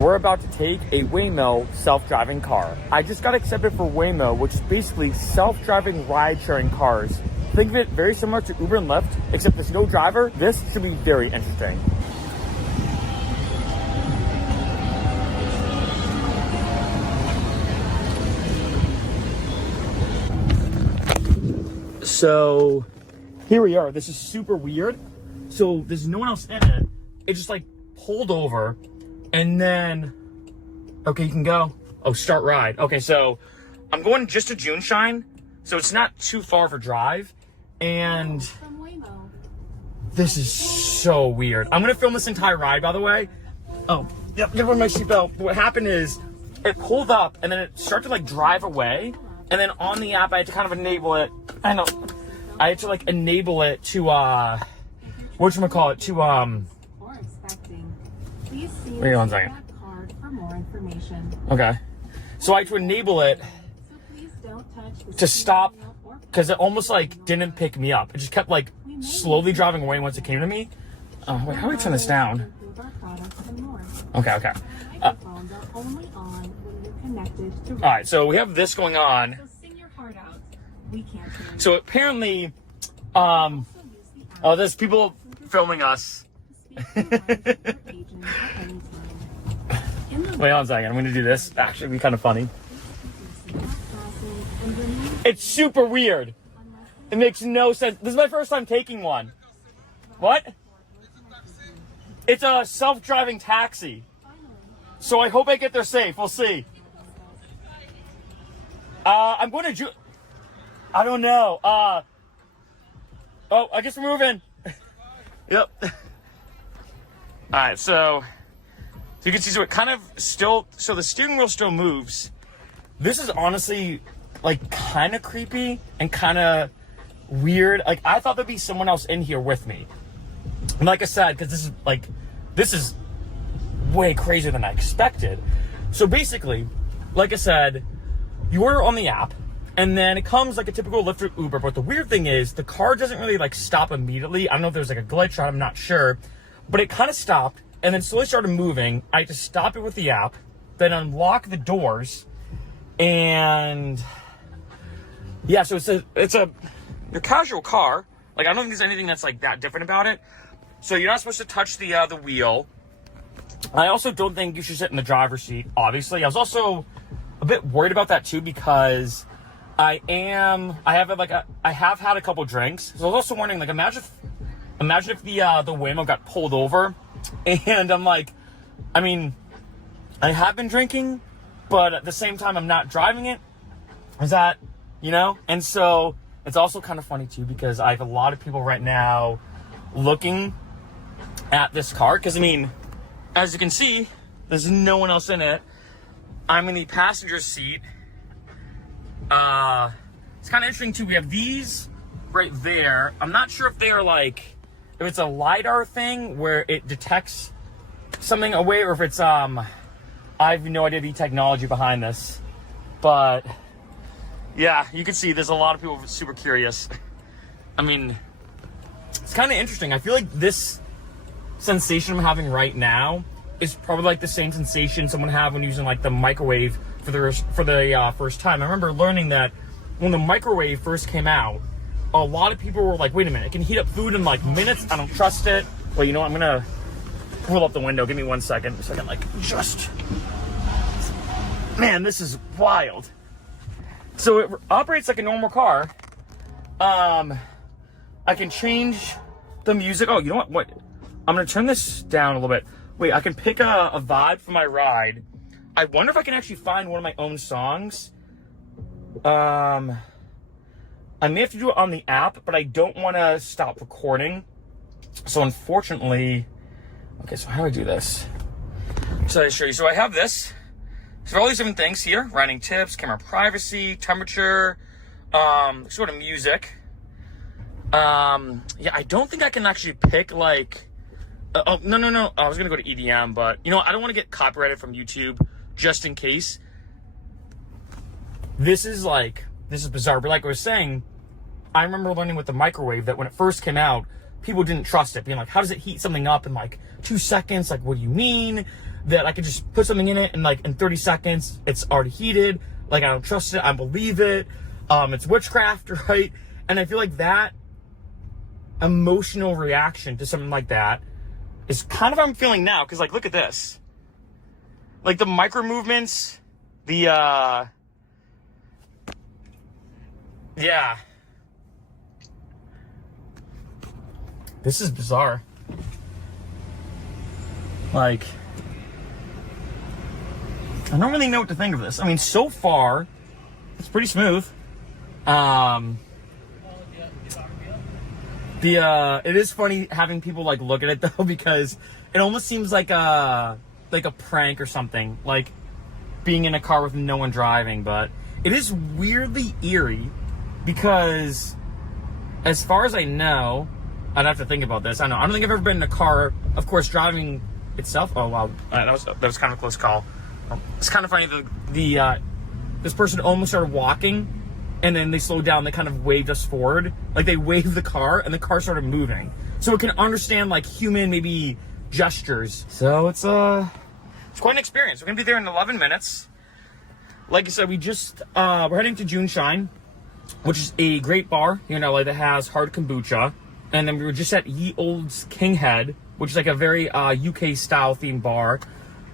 We're about to take a Waymo self-driving car. I just got accepted for Waymo, which is basically self-driving ride-sharing cars. Think of it very similar to Uber and Lyft, except there's no driver. This should be very interesting. So here we are. This is super weird. So there's no one else in it. It just like pulled over. And then, okay, you can go. Oh, start ride. Okay, so I'm going just to Juneshine, so it's not too far of a drive. And this is so weird. I'm gonna film this entire ride, by the way. Oh, yep, gotta wear my seatbelt. What happened is, it pulled up and then it started to like drive away. And then on the app, I had to kind of enable it. I had to like enable it to, whatchamacallit, to, wait one second. Okay. So I had to enable it to stop because it almost like didn't pick me up. It just kept like slowly driving away once it came to me. Wait, how do I turn this down? Okay. Alright, so we have this going on. So apparently, there's people filming us. Wait on a second, I'm gonna do this. Actually, it'd be kind of funny. It's super weird. It makes no sense. This is my first time taking one. What? It's a self-driving taxi. So I hope I get there safe. We'll see. I'm going to I don't know. Oh, I guess we're moving. Yep. Alright, so you can see, so it kind of still, so the steering wheel still moves. This is honestly, like, kind of creepy and kind of weird. Like, I thought there'd be someone else in here with me. And like I said, because this is way crazier than I expected. So basically, like I said, you order on the app, and then it comes like a typical Lyft or Uber. But the weird thing is, the car doesn't really, like, stop immediately. I don't know if there's, like, a glitch, I'm not sure. But it kind of stopped, and then slowly started moving. I had to stop it with the app, then unlock the doors, and yeah, so it's a your casual car. Like, I don't think there's anything that's like that different about it. So you're not supposed to touch the wheel. I also don't think you should sit in the driver's seat, obviously. I was also a bit worried about that too, because I have had a couple drinks. So I was also wondering, like, imagine if the Waymo got pulled over, and I'm like, I mean, I have been drinking, but at the same time, I'm not driving it. Is that, you know? And so it's also kind of funny too, because I have a lot of people right now looking at this car. Because, I mean, as you can see, there's no one else in it. I'm in the passenger seat. It's kind of interesting too. We have these right there. I'm not sure if they're like, if it's a LiDAR thing where it detects something away, or if it's, I have no idea the technology behind this. But yeah, you can see there's a lot of people super curious. I mean, it's kind of interesting. I feel like this sensation I'm having right now is probably like the same sensation someone had when using like the microwave for the first time. I remember learning that when the microwave first came out, a lot of people were like, wait a minute, it can heat up food in like minutes. I don't trust it. Well, you know what? I'm gonna roll up the window. Give me 1 second. So I can like man, this is wild. So it operates like a normal car. I can change the music. Oh, you know what? What? I'm gonna turn this down a little bit. Wait, I can pick a vibe for my ride. I wonder if I can actually find one of my own songs. I may have to do it on the app, but I don't want to stop recording. So unfortunately, okay, so how do I do this? So I'll show you. So I have this. So all these different things here: riding tips, camera privacy, temperature, sort of music. Yeah, I don't think I can actually pick like. Oh no! I was gonna go to EDM, but you know, I don't want to get copyrighted from YouTube, just in case. This is bizarre. But like I was saying, I remember learning with the microwave that when it first came out, people didn't trust it, being like, how does it heat something up in like 2 seconds? Like, what do you mean? that I could just put something in it and like in 30 seconds, it's already heated. Like I don't trust it. I believe it. It's witchcraft, right? And I feel like that emotional reaction to something like that is kind of how I'm feeling now. Cause like, look at this. Like the micro movements, yeah. This is bizarre. Like, I don't really know what to think of this. I mean, so far, it's pretty smooth. It is funny having people like look at it though, because it almost seems like a prank or something, like being in a car with no one driving. But it is weirdly eerie because, as far as I know, I'd have to think about this. I don't think I've ever been in a car, of course, driving itself. Oh wow, that was kind of a close call. It's kind of funny. This person almost started walking, and then they slowed down. They kind of waved us forward, like they waved the car, and the car started moving. So it can understand like human maybe gestures. So it's quite an experience. We're gonna be there in 11 minutes. Like I said, we're heading to June Shine, which is a great bar here in LA that has hard kombucha. And then we were just at Ye Olds King Head, which is like a very UK style themed bar.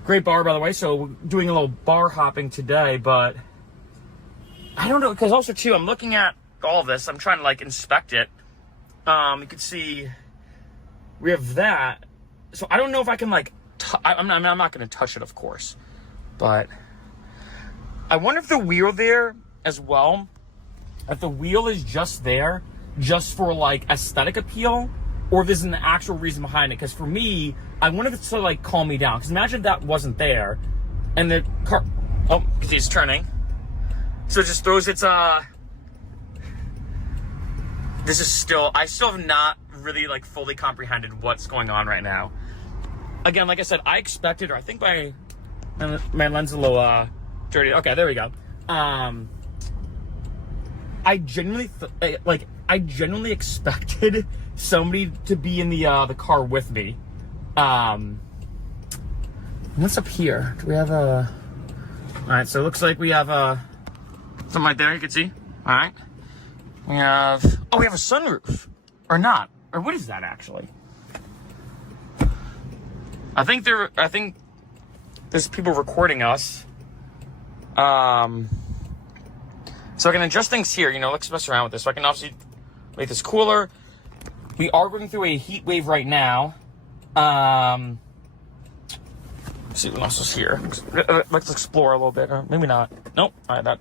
Great bar, by the way. So we're doing a little bar hopping today, but I don't know, because also too, I'm looking at all of this. I'm trying to like inspect it. You can see we have that. So I don't know if I can like, I'm not going to touch it, of course, but I wonder if the wheel there as well, if the wheel is just there just for like aesthetic appeal, or if there's an actual reason behind it. Because for me, I wanted it to like calm me down. Because imagine that wasn't there, and the car, because he's turning, so it just throws its This is still, I still have not really like fully comprehended what's going on right now. Again, like I said, I expected, or I think my lens is a little dirty. Okay, there we go. I genuinely expected somebody to be in the car with me. What's up here? Do we have a? All right, so it looks like we have something right there. You can see. All right, we have. Oh, we have a sunroof, or not? Or what is that actually? I think there's people recording us. So I can adjust things here, let's mess around with this. So I can obviously make this cooler. We are going through a heat wave right now. Let's see what else is here. Let's explore a little bit. Maybe not. Nope. All right, that.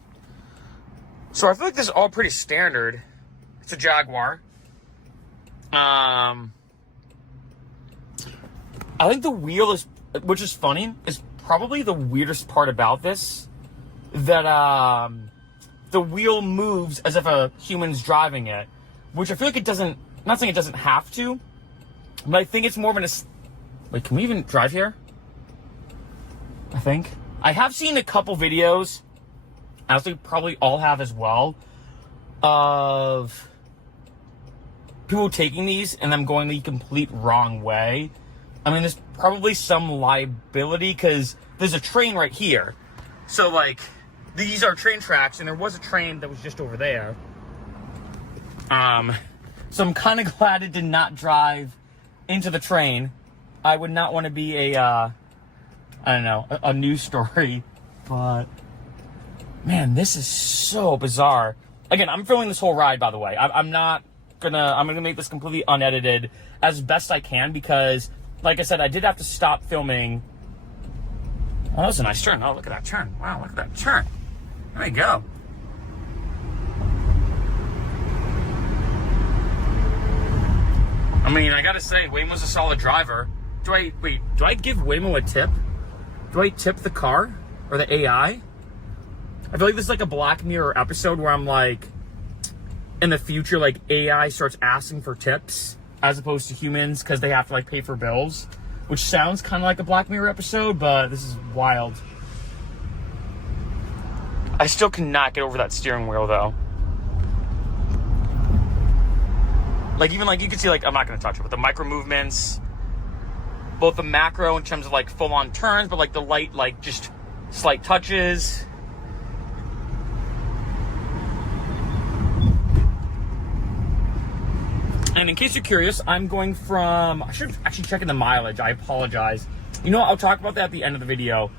So I feel like this is all pretty standard. It's a Jaguar. I think the wheel is, which is funny, is probably the weirdest part about this. That, the wheel moves as if a human's driving it, which I feel like it doesn't, I'm not saying it doesn't have to, but I think it's more of wait, can we even drive here? I think. I have seen a couple videos, as we probably all have as well, of people taking these and them going the complete wrong way. I mean, there's probably some liability because there's a train right here. So, like, these are train tracks, and there was a train that was just over there. So I'm kind of glad it did not drive into the train. I would not want to be a news story. But, man, this is so bizarre. Again, I'm filming this whole ride, by the way. I'm gonna make this completely unedited as best I can because, like I said, I did have to stop filming. Oh, that was a nice turn. Oh, look at that turn. Wow, look at that turn. There we go. I mean, I gotta say, Waymo's a solid driver. Do I give Waymo a tip? Do I tip the car? Or the AI? I feel like this is like a Black Mirror episode where I'm like, in the future, like, AI starts asking for tips as opposed to humans because they have to, like, pay for bills. Which sounds kind of like a Black Mirror episode, but this is wild. I still cannot get over that steering wheel, though. Like, even, like, you can see, like, I'm not going to touch it, but the micro movements. both the macro in terms of like full-on turns, but like the light, like just slight touches. And in case you're curious, I'm going from, I should actually check in the mileage. I apologize. You know what? I'll talk about that at the end of the video.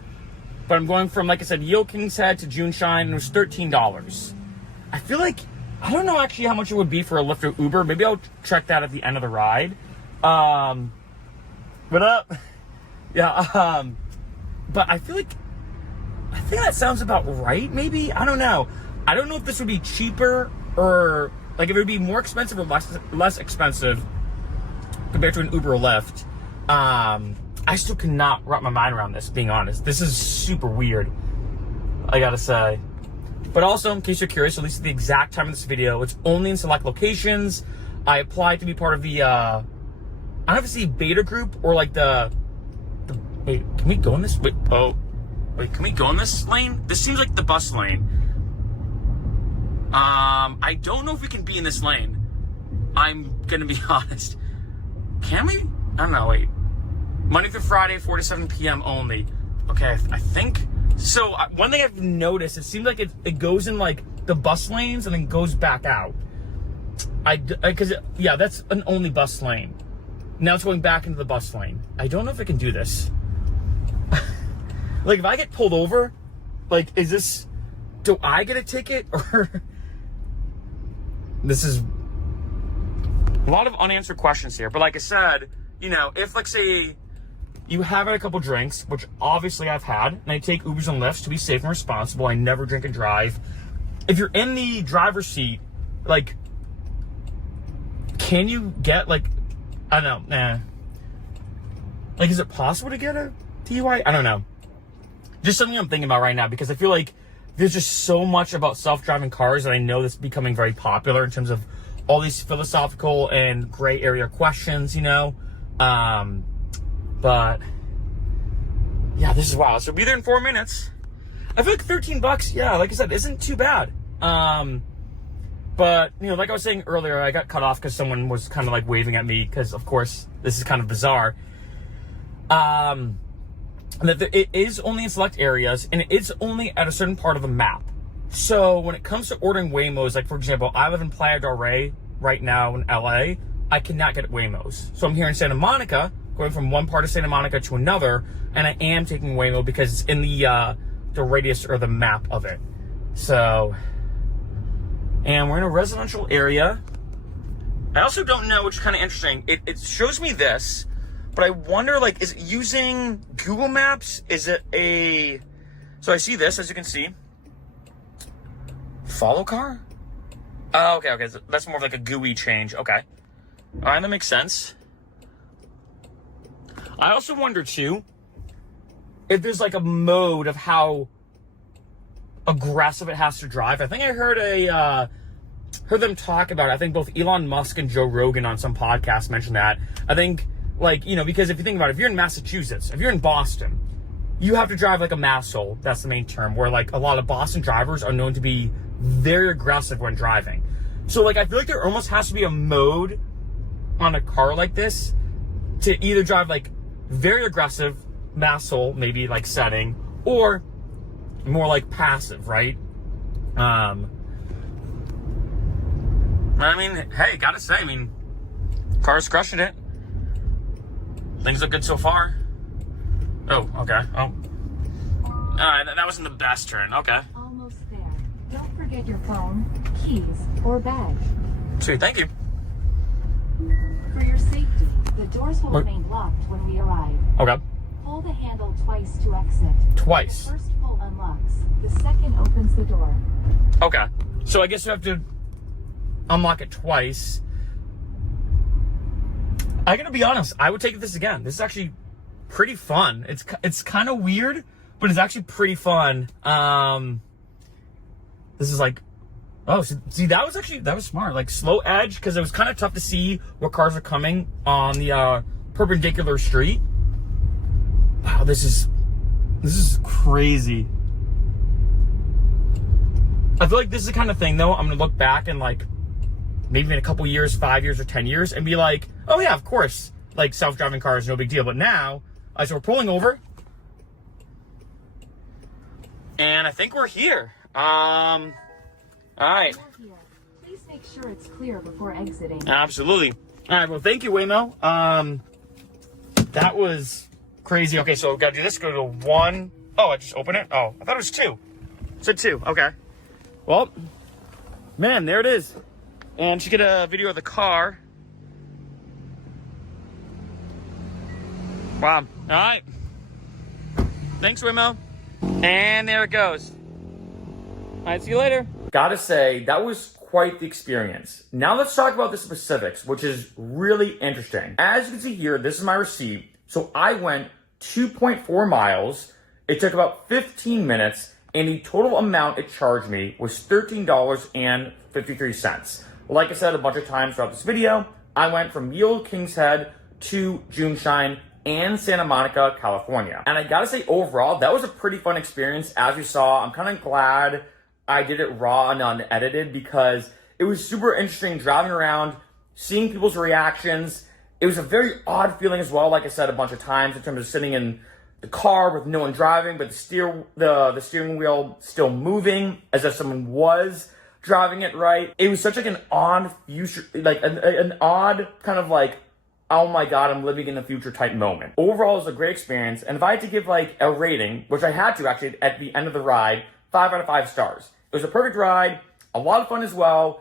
But I'm going from, like I said, Yale King's Head to June Shine, and it was $13. I feel like, I don't know actually how much it would be for a Lyft or Uber. Maybe I'll check that at the end of the ride. What up? Yeah, but I feel like, I think that sounds about right, maybe? I don't know. I don't know if this would be cheaper or, like, if it would be more expensive or less expensive compared to an Uber or Lyft. I still cannot wrap my mind around this, being honest. This is super weird, I gotta say. But also, in case you're curious, at least at the exact time of this video, it's only in select locations. I applied to be part of the, I don't know if it's the beta group or like wait, can we go in this? Wait, can we go in this lane? This seems like the bus lane. I don't know if we can be in this lane. I'm gonna be honest. Can we? I don't know, wait. Monday through Friday, 4 to 7 p.m. only. Okay, I think. So, one thing I've noticed, it seems like it goes in like the bus lanes and then goes back out. Yeah, that's an only bus lane. Now it's going back into the bus lane. I don't know if I can do this. Like, if I get pulled over, like, do I get a ticket or? This is a lot of unanswered questions here. But like I said, you know, if, like, say, you have had a couple drinks, which obviously I've had, and I take Ubers and Lyfts to be safe and responsible. I never drink and drive. If you're in the driver's seat, like, can you get, like, I don't know, like, is it possible to get a DUI? I don't know. Just something I'm thinking about right now, because I feel like there's just so much about self-driving cars that I know that's becoming very popular in terms of all these philosophical and gray area questions, you know? But yeah, this is wild. So we'll be there in 4 minutes. I feel like $13, yeah, like I said, isn't too bad. But, you know, like I was saying earlier, I got cut off because someone was kind of like waving at me because, of course, this is kind of bizarre. That it is only in select areas, and it is only at a certain part of the map. So when it comes to ordering Waymos, like, for example, I live in Playa del Rey right now in LA. I cannot get Waymos. So I'm here in Santa Monica, going from one part of Santa Monica to another, and I am taking Waymo because it's in the radius or the map of it. So, and we're in a residential area. I also don't know, which is kind of interesting. It shows me this, but I wonder, like, is it using Google Maps? Is it so I see this, as you can see. Follow car? Oh, okay. So that's more of like a GUI change. Okay. All right, that makes sense. I also wonder, too, if there's like a mode of how aggressive it has to drive. I think I heard heard them talk about it. I think both Elon Musk and Joe Rogan on some podcast mentioned that. I think, like, you know, because if you think about it, if you're in Massachusetts, if you're in Boston, you have to drive like a masshole. That's the main term, where like a lot of Boston drivers are known to be very aggressive when driving. So, like, I feel like there almost has to be a mode on a car like this to either drive like very aggressive masshole, maybe like setting, or more like passive, right? I mean, hey, gotta say, I mean, car's crushing it. Things look good so far. Oh, okay. Oh. That wasn't the best turn. Okay. Almost there. Don't forget your phone, keys, or bag. Sweet, thank you. For your safety, the doors will remain locked when we arrive. Okay. Pull the handle twice to exit. Twice. The first pull unlocks. The second opens the door. Okay. So I guess you have to unlock it twice. I gotta be honest, I would take this again. This is actually pretty fun. It's kind of weird, but it's actually pretty fun. This is like, oh, see, that was smart. Like, slow edge, because it was kind of tough to see what cars are coming on the perpendicular street. Wow, this is crazy. I feel like this is the kind of thing, though, I'm gonna look back and, like, maybe in a couple years, 5 years or 10 years, and be like, oh yeah, of course, like self-driving cars, no big deal. But now, so we're pulling over, and I think we're here. All right. Please make sure it's clear before exiting. Absolutely. All right. Well, thank you, Waymo. That was crazy. Okay, so gotta do this. Go to 1. Oh, I just opened it. Oh, I thought it was 2. It said 2. Okay. Well, man, there it is. And she get a video of the car. Wow. All right. Thanks, Waymo. And there it goes. All right, see you later. Gotta say, that was quite the experience. Now let's talk about the specifics, which is really interesting. As you can see here, this is my receipt. So I went 2.4 miles. It took about 15 minutes, and the total amount it charged me was $13.53. Like I said a bunch of times throughout this video, I went from Yale King's Head to Juneshine and Santa Monica, California. And I gotta say, overall, that was a pretty fun experience. As you saw, I'm kind of glad I did it raw and unedited because it was super interesting driving around, seeing people's reactions. It was a very odd feeling as well, like I said a bunch of times, in terms of sitting in the car with no one driving, but the steering wheel still moving as if someone was driving it right. It was such like an odd future, like an odd kind of like, oh my God, I'm living in the future type moment. Overall, it was a great experience. And if I had to give like a rating, which I had to actually at the end of the ride, 5 out of 5 stars. It was a perfect ride, a lot of fun as well.